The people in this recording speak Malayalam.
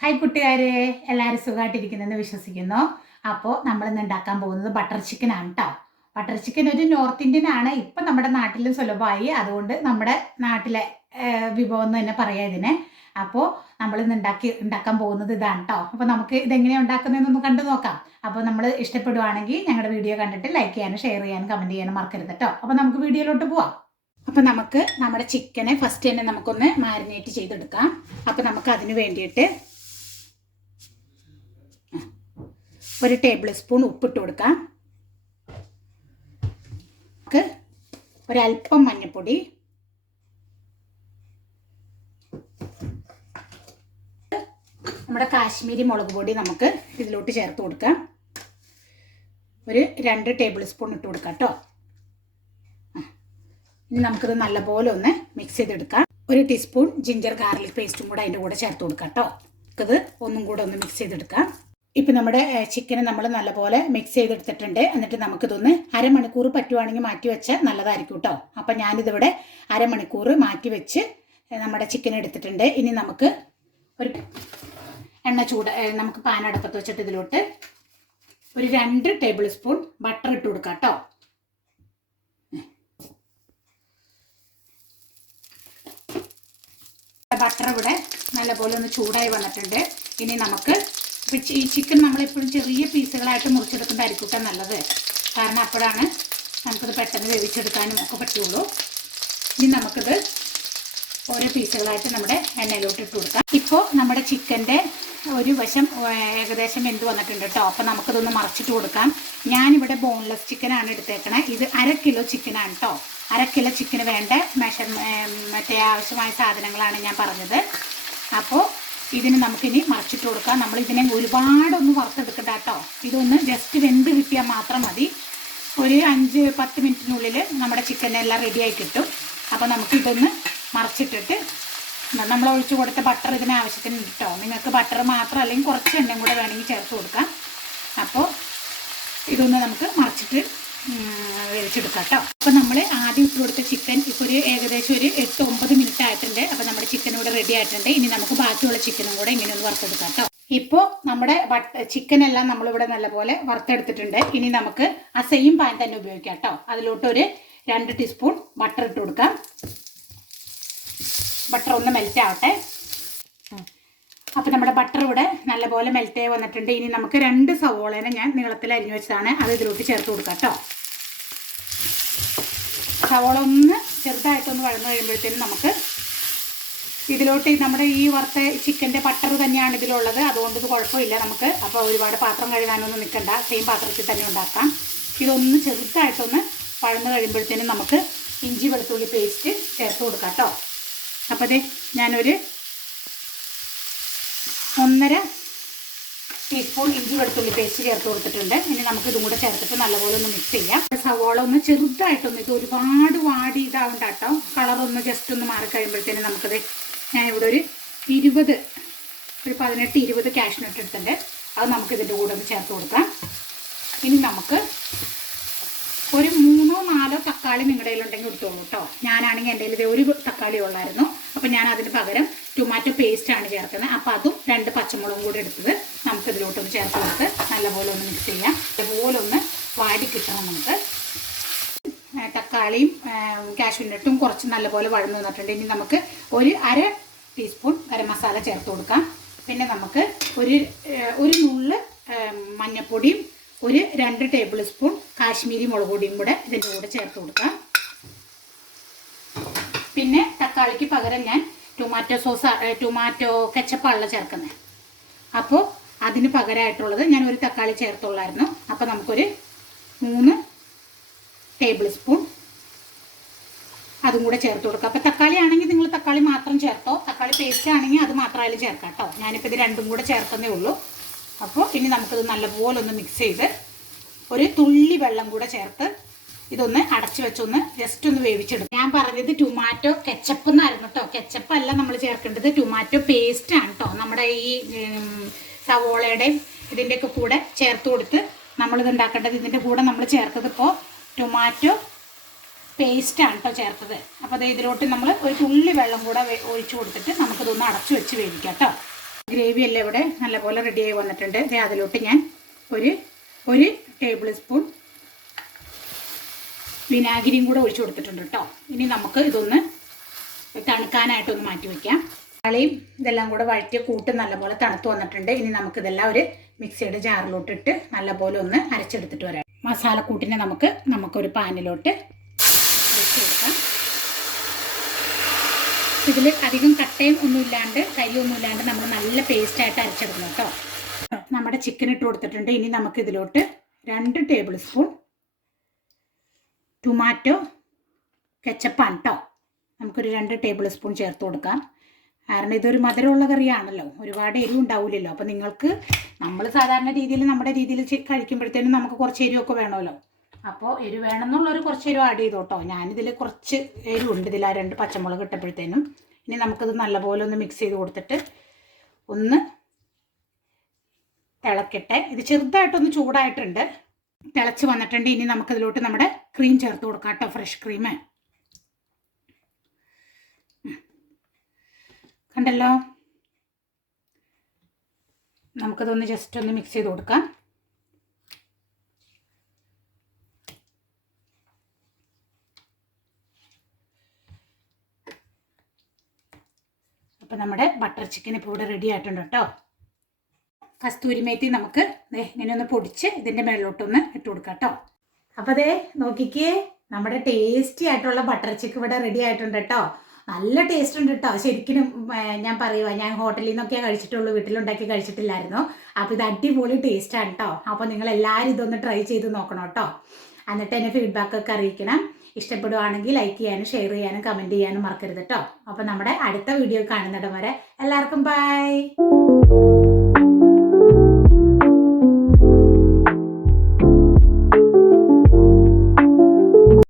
ഹായ് കൂട്ടുകാരെ. എല്ലാവരും സുഖമായിട്ടിരിക്കുന്നെന്ന് വിശ്വസിക്കുന്നു. അപ്പോൾ നമ്മൾ ഇന്ന് ഉണ്ടാക്കാൻ പോകുന്നത് ബട്ടർ ചിക്കൻ ആണ് കേട്ടോ ബട്ടർ ചിക്കൻ ഒരു നോർത്ത് ഇന്ത്യൻ ആണ്. ഇപ്പം നമ്മുടെ നാട്ടിലും സുലഭമായി. അതുകൊണ്ട് നമ്മുടെ നാട്ടിലെ വിഭവം എന്ന് തന്നെ പറയാം ഇതിനെ. അപ്പോൾ നമ്മൾ ഇന്ന് ഉണ്ടാക്കി ഉണ്ടാക്കാൻ പോകുന്നത് ഇതാണ് കേട്ടോ അപ്പോൾ നമുക്ക് ഇതെങ്ങനെയാണ് ഉണ്ടാക്കുന്നതെന്നൊന്ന് കണ്ടു നോക്കാം. അപ്പോൾ നമ്മൾ ഇഷ്ടപ്പെടുവാണെങ്കിൽ ഞങ്ങളുടെ വീഡിയോ കണ്ടിട്ട് ലൈക്ക് ചെയ്യാനും ഷെയർ ചെയ്യാനും കമന്റ് ചെയ്യാനും മറക്കരുത് കേട്ടോ അപ്പോൾ നമുക്ക് വീഡിയോയിലോട്ട് പോവാം. അപ്പോൾ നമുക്ക് നമ്മുടെ ചിക്കനെ ഫസ്റ്റ് തന്നെ നമുക്കൊന്ന് മാരിനേറ്റ് ചെയ്തെടുക്കാം. അപ്പോൾ നമുക്ക് അതിന് വേണ്ടിയിട്ട് ഒരു ടേബിൾ സ്പൂൺ ഉപ്പിട്ട് കൊടുക്കാം. നമുക്ക് ഒരല്പം മഞ്ഞൾപ്പൊടി നമ്മുടെ കാശ്മീരി മുളക് പൊടി നമുക്ക് ഇതിലോട്ട് ചേർത്ത് കൊടുക്കാം. ഒരു രണ്ട് ടേബിൾ സ്പൂൺ ഇട്ട് കൊടുക്കാം കേട്ടോ. ഇനി നമുക്കിത് നല്ലപോലെ ഒന്ന് മിക്സ് ചെയ്തെടുക്കാം. ഒരു ടീസ്പൂൺ ജിഞ്ചർ ഗാർലിക് പേസ്റ്റും കൂടെ അതിന്റെ കൂടെ ചേർത്ത് കൊടുക്കാം കേട്ടോ. നമുക്കിത് ഒന്നും കൂടെ ഒന്ന് മിക്സ് ചെയ്തെടുക്കാം. ഇപ്പം നമ്മുടെ ചിക്കന് നമ്മൾ നല്ലപോലെ മിക്സ് ചെയ്തെടുത്തിട്ടുണ്ട്. എന്നിട്ട് നമുക്കിതൊന്ന് അരമണിക്കൂർ പറ്റുവാണെങ്കിൽ മാറ്റി വെച്ചാൽ നല്ലതായിരിക്കും കേട്ടോ അപ്പം ഞാനിതിവിടെ അരമണിക്കൂർ മാറ്റി വെച്ച് നമ്മുടെ ചിക്കൻ എടുത്തിട്ടുണ്ട്. ഇനി നമുക്ക് ഒരു എണ്ണ ചൂട് നമുക്ക് പാൻ അടുപ്പത്ത് വെച്ചിട്ട് ഇതിലോട്ട് ഒരു രണ്ട് ടേബിൾ സ്പൂൺ ബട്ടർ ഇട്ട് കൊടുക്കാം കേട്ടോ ബട്ടർ ഇവിടെ നല്ലപോലെ ഒന്ന് ചൂടായി വന്നിട്ടുണ്ട്. ഇനി നമുക്ക് ഈ ചിക്കൻ നമ്മളെപ്പോഴും ചെറിയ പീസുകളായിട്ട് മുറിച്ചെടുക്കുന്നതായിരിക്കും കേട്ടോ നല്ലത്. കാരണം അപ്പോഴാണ് നമുക്കത് പെട്ടെന്ന് വേവിച്ചെടുക്കാനും ഒക്കെ പറ്റുള്ളൂ. ഇനി നമുക്കിത് ഓരോ പീസുകളായിട്ട് നമ്മുടെ എണ്ണയിലോട്ട് ഇട്ട് കൊടുക്കാം. ഇപ്പോൾ നമ്മുടെ ചിക്കന്റെ ഒരു വശം ഏകദേശം എന്ത് വന്നിട്ടുണ്ട് കേട്ടോ അപ്പോൾ നമുക്കിതൊന്ന് മറച്ചിട്ട് കൊടുക്കാം. ഞാനിവിടെ ബോൺലെസ് ചിക്കനാണ് എടുത്തേക്കണേ. ഇത് അര കിലോ ചിക്കനാണ് കേട്ടോ അര കിലോ ചിക്കന് വേണ്ട മെഷർ മറ്റേ ആവശ്യമായ സാധനങ്ങളാണ് ഞാൻ പറഞ്ഞത്. അപ്പോൾ ഇതിന് നമുക്കിനി മറച്ചിട്ട് കൊടുക്കാം. നമ്മൾ ഇതിനെ ഒരുപാടൊന്ന് വറുത്തെടുക്കണ്ട കേട്ടോ. ഇതൊന്ന് ജസ്റ്റ് വെന്ത് കിട്ടിയാൽ മാത്രം മതി. ഒരു അഞ്ച് പത്ത് മിനിറ്റിനുള്ളിൽ നമ്മുടെ ചിക്കൻ എല്ലാം റെഡിയായി കിട്ടും. അപ്പോൾ നമുക്കിതൊന്ന് മറച്ചിട്ടിട്ട് നമ്മൾ ഒഴിച്ചു കൊടുത്ത ബട്ടർ ഇതിന് ആവശ്യത്തിന് കിട്ടോ നിങ്ങൾക്ക് ബട്ടർ മാത്രം അല്ലെങ്കിൽ കുറച്ച് എണ്ണയും കൂടെ വേണമെങ്കിൽ ചേർത്ത് കൊടുക്കാം. അപ്പോൾ ഇതൊന്ന് നമുക്ക് മറിച്ചിട്ട് വേവിച്ചെടുക്കാം കേട്ടോ. അപ്പോൾ നമ്മൾ ആദ്യം ഇട്ട് കൊടുത്ത ചിക്കൻ ഇപ്പോൾ ഒരു ഏകദേശം ഒരു എട്ട് ഒമ്പത് മിനിറ്റ് ആയിട്ടുണ്ട്. അപ്പോൾ ഇവിടെ റെഡി ആയിട്ടുണ്ട്. ഇനി നമുക്ക് ബാക്കിയുള്ള ചിക്കനും കൂടെ ഇങ്ങനെ ഒന്ന് വറുത്തെടുക്കാം കേട്ടോ. ഇപ്പോൾ നമ്മുടെ ചിക്കൻ എല്ലാം നമ്മളിവിടെ നല്ലപോലെ വറുത്തെടുത്തിട്ടുണ്ട്. ഇനി നമുക്ക് ആ സെയിം പാൻ തന്നെ ഉപയോഗിക്കാം കേട്ടോ. അതിലോട്ട് ഒരു രണ്ട് ടീസ്പൂൺ ബട്ടർ ഇട്ട് കൊടുക്കാം. ബട്ടർ ഒന്ന് മെൽറ്റ് ആവട്ടെ. അപ്പോൾ നമ്മുടെ ബട്ടർ ഇവിടെ നല്ലപോലെ മെൽറ്റ് ആയി വന്നിട്ടുണ്ട്. ഇനി നമുക്ക് രണ്ട് സവോളേനെ ഞാൻ നീളത്തിൽ അരിഞ്ഞു വെച്ചതാണ്. അത് ഇതിലോട്ട് ചേർത്ത് കൊടുക്കാം കേട്ടോ. സവോള ഒന്ന് ചെറുതായിട്ടൊന്ന് വഴന്നു കഴിയുമ്പോഴത്തേനും നമുക്ക് ഇതിലോട്ട് നമ്മുടെ ഈ വറുത്ത ചിക്കന്റെ ബട്ടർ തന്നെയാണ് ഇതിലുള്ളത്. അതുകൊണ്ട് ഇത് കുഴപ്പമില്ല നമുക്ക്. അപ്പോൾ ഒരുപാട് പാത്രം കഴുകാനൊന്നും നിൽക്കണ്ട. സെയിം പാത്രത്തിൽ തന്നെ ഉണ്ടാക്കാം. ഇതൊന്ന് ചെറുതായിട്ടൊന്ന് വഴന്ന് കഴിയുമ്പോഴത്തേനും നമുക്ക് ഇഞ്ചി വെളുത്തുള്ളി പേസ്റ്റ് ചേർത്ത് കൊടുക്കാം കേട്ടോ. അപ്പോൾ അതെ ഞാനൊരു ഒന്നര ടീസ്പൂൺ ഇഞ്ചി വെളുത്തുള്ളി പേസ്റ്റ് ചേർത്ത് കൊടുത്തിട്ടുണ്ട്. ഇനി നമുക്ക് ഇതും കൂടെ ചേർത്തിട്ട് നല്ലപോലെ ഒന്ന് മിക്സ് ചെയ്യാം. സവോള ഒന്ന് ചെറുതായിട്ടൊന്ന് ഇത് ഒരുപാട് വാടി ഇതാവണ്ട കേട്ടോ. കളറൊന്ന് ജസ്റ്റ് ഒന്ന് മാറി കഴിയുമ്പോഴത്തേനും നമുക്കത് ഞാൻ ഇവിടെ ഒരു ഇരുപത് ഒരു പതിനെട്ട് ഇരുപത് കാഷ്നട്ട് എടുത്തിട്ടുണ്ട്. അത് നമുക്ക് ഇതിന്റെ കൂടെ ഒന്ന് ചേർത്ത് കൊടുക്കാം. ഇനി നമുക്ക് ഒരു മൂന്നോ നാലോ തക്കാളി നിങ്ങളുടെ കയ്യിലുണ്ടെങ്കിൽ എടുത്തോളൂ കേട്ടോ. ഞാനാണെങ്കിൽ എന്റെ കയ്യിൽ ഒരു തക്കാളി ഉള്ളായിരുന്നു. അപ്പോൾ ഞാൻ അതിന് പകരം ടൊമാറ്റോ പേസ്റ്റ് ആണ് ചേർക്കുന്നത്. അപ്പോൾ അതും രണ്ട് പച്ചമുളകും കൂടി എടുത്തത് നമുക്ക് ഇതിലോട്ടൊന്ന് ചേർത്ത് കൊടുത്ത് നല്ലപോലെ ഒന്ന് മിക്സ് ചെയ്യാം. അതുപോലെ ഒന്ന് വാടി കിട്ടണം നമുക്ക്. തക്കാളിയും കാഷ്യൂനട്ടും കുറച്ച് നല്ലപോലെ വഴന്നു വന്നിട്ടുണ്ട്. ഇനി നമുക്ക് ഒരു അര ടീസ്പൂൺ ഗരം മസാല ചേർത്ത് കൊടുക്കാം. പിന്നെ നമുക്ക് ഒരു ഒരു നുള്ള് മഞ്ഞൾപ്പൊടിയും ഒരു രണ്ട് ടേബിൾ സ്പൂൺ കാശ്മീരി മുളക് പൊടിയും കൂടെ ഇതിന്റെ കൂടെ ചേർത്ത് കൊടുക്കാം. പിന്നെ തക്കാളിക്ക് പകരം ഞാൻ ടൊമാറ്റോ സോസ് ടൊമാറ്റോ കെച്ചപ്പാണല്ലോ ചേർക്കുന്നത് അപ്പോൾ അതിന് പകരമായിട്ടുള്ളത് ഞാൻ ഒരു തക്കാളി ചേർത്തുള്ളായിരുന്നു. അപ്പോൾ നമുക്കൊരു മൂന്ന് ടേബിൾ സ്പൂൺ അതും കൂടെ ചേർത്ത് കൊടുക്കുക. അപ്പോൾ തക്കാളി ആണെങ്കിൽ നിങ്ങൾ തക്കാളി മാത്രം ചേർത്തോ. തക്കാളി പേസ്റ്റ് ആണെങ്കിൽ അത് മാത്രമായാലും ചേർക്കാം കേട്ടോ. ഞാനിപ്പോൾ ഇത് രണ്ടും കൂടെ ചേർത്തന്നേ ഉള്ളൂ. അപ്പോൾ ഇനി നമുക്കിത് നല്ലപോലെ ഒന്ന് മിക്സ് ചെയ്ത് ഒരു തുള്ളി വെള്ളം കൂടെ ചേർത്ത് ഇതൊന്ന് അടച്ചു വെച്ചൊന്ന് ജസ്റ്റ് ഒന്ന് വേവിച്ചെടുക്കും. ഞാൻ പറഞ്ഞത് ടൊമാറ്റോ കെച്ചപ്പ് എന്നായിരുന്നു കേട്ടോ. കെച്ചപ്പ് അല്ല നമ്മൾ ചേർക്കേണ്ടത് ടൊമാറ്റോ പേസ്റ്റ് ആണ് കേട്ടോ. നമ്മുടെ ഈ സവോളയുടെയും ഇതിന്റെയൊക്കെ കൂടെ ചേർത്ത് കൊടുത്ത് നമ്മളിത് ഉണ്ടാക്കേണ്ടത് ഇതിന്റെ കൂടെ നമ്മൾ ചേർത്തത് ഇപ്പോൾ ടൊമാറ്റോ പേസ്റ്റാണ് കേട്ടോ ചേർത്തത്. അപ്പോൾ അത് ഇതിലോട്ട് നമ്മൾ ഒരു തുള്ളി വെള്ളം കൂടെ ഒഴിച്ചു കൊടുത്തിട്ട് നമുക്കിതൊന്ന് അടച്ചു വെച്ച് വേവിക്കാം കേട്ടോ ഗ്രേവി എല്ലാം ഇവിടെ നല്ലപോലെ റെഡിയായി വന്നിട്ടുണ്ട്. ദേ അതിലോട്ട് ഞാൻ ഒരു ഒരു ടേബിൾ സ്പൂൺ വിനാഗിരിയും കൂടെ ഒഴിച്ചു കൊടുത്തിട്ടുണ്ട് കേട്ടോ ഇനി നമുക്ക് ഇതൊന്ന് തണുക്കാനായിട്ടൊന്ന് മാറ്റി വയ്ക്കാം കളിയും ഇതെല്ലാം കൂടെ വഴറ്റിയ കൂട്ട് നല്ലപോലെ തണുത്ത് വന്നിട്ടുണ്ട്. ഇനി നമുക്കിതെല്ലാം ഒരു മിക്സിയുടെ ജാറിലോട്ടിട്ട് നല്ലപോലെ ഒന്ന് അരച്ചെടുത്തിട്ട് വരാം. മസാലക്കൂട്ടിനെ നമുക്ക് നമുക്കൊരു പാനിലോട്ട് ഒഴിച്ച് കൊടുക്കാം. ഇതിൽ അധികം കട്ടയും ഒന്നും ഇല്ലാണ്ട് കരിയൊന്നും ഇല്ലാണ്ട് നമ്മൾ നല്ല പേസ്റ്റായിട്ട് അരച്ചെടുക്കണം കേട്ടോ. നമ്മുടെ ചിക്കൻ ഇട്ട് കൊടുത്തിട്ടുണ്ട്. ഇനി നമുക്ക് ഇതിലോട്ട് രണ്ട് ടേബിൾ സ്പൂൺ ടൊമാറ്റോ കെച്ചപ്പാണ് കേട്ടോ നമുക്കൊരു രണ്ട് ടേബിൾ സ്പൂൺ ചേർത്ത് കൊടുക്കാം. കാരണം ഇതൊരു മധുരമുള്ള കറിയാണല്ലോ. ഒരുപാട് എരിവ് ഉണ്ടാവില്ലല്ലോ അപ്പോൾ നിങ്ങൾക്ക് നമ്മൾ സാധാരണ രീതിയിൽ നമ്മുടെ രീതിയിൽ കഴിക്കുമ്പോഴത്തേനും നമുക്ക് കുറച്ച് എരിവൊക്കെ വേണമല്ലോ. അപ്പോൾ എരിവ് വേണമെന്നുള്ളൊരു കുറച്ച് എരിവ് ആഡ് ചെയ്തു കേട്ടോ ഞാനിതിൽ കുറച്ച് എരിവുണ്ട് ഇതിൽ ആ രണ്ട് പച്ചമുളക് ഇട്ടപ്പോഴത്തേനും. ഇനി നമുക്കിത് നല്ലപോലെ ഒന്ന് മിക്സ് ചെയ്ത് കൊടുത്തിട്ട് ഒന്ന് തിളക്കട്ടെ. ഇത് ചെറുതായിട്ടൊന്ന് ചൂടായിട്ടുണ്ട്. തിളച്ച് വന്നിട്ടുണ്ട്. ഇനി നമുക്കിതിലോട്ട് നമ്മുടെ ക്രീം ചേർത്ത് കൊടുക്കാം കേട്ടോ. ഫ്രഷ് ക്രീം കണ്ടല്ലോ? നമുക്കതൊന്ന് ജസ്റ്റ് ഒന്ന് മിക്സ് ചെയ്ത് കൊടുക്കാം. അപ്പോൾ നമ്മുടെ ബട്ടർ ചിക്കൻ ഇപ്പോൾ ഇവിടെ റെഡി ആയിട്ടുണ്ട് കേട്ടോ. കസ്തൂരി മേത്തി നമുക്ക് ഇങ്ങനെ ഒന്ന് പൊടിച്ച് ഇതിന്റെ മേളിലോട്ടൊന്ന് ഇട്ട് കൊടുക്കാം കേട്ടോ. അപ്പോൾ ദേ നോക്കിക്കേ നമ്മുടെ ടേസ്റ്റി ആയിട്ടുള്ള ബട്ടർ ചിക്കൻ ഇവിടെ റെഡി ആയിട്ടുണ്ട് കേട്ടോ. നല്ല ടേസ്റ്റ് ഉണ്ട് കേട്ടോ. ശരിക്കും ഞാൻ പറയുക ഞാൻ ഹോട്ടലിൽ നിന്നൊക്കെ കഴിച്ചിട്ടുള്ളൂ വീട്ടിലുണ്ടാക്കി കഴിച്ചിട്ടില്ലായിരുന്നു. അപ്പോൾ ഇത് അടിപൊളി ടേസ്റ്റാണ് കേട്ടോ. അപ്പോൾ നിങ്ങൾ എല്ലാവരും ഇതൊന്ന് ട്രൈ ചെയ്ത് നോക്കണം കേട്ടോ. എന്നിട്ട് എന്നെ ഫീഡ്ബാക്ക് ഒക്കെ അറിയിക്കണം. ഇഷ്ടപ്പെടുവാണെങ്കിൽ ലൈക്ക് ചെയ്യാനും ഷെയർ ചെയ്യാനും കമന്റ് ചെയ്യാനും മറക്കരുത് കേട്ടോ അപ്പോൾ നമ്മുടെ അടുത്ത വീഡിയോ കാണുന്നിടം വരെ എല്ലാവർക്കും ബൈ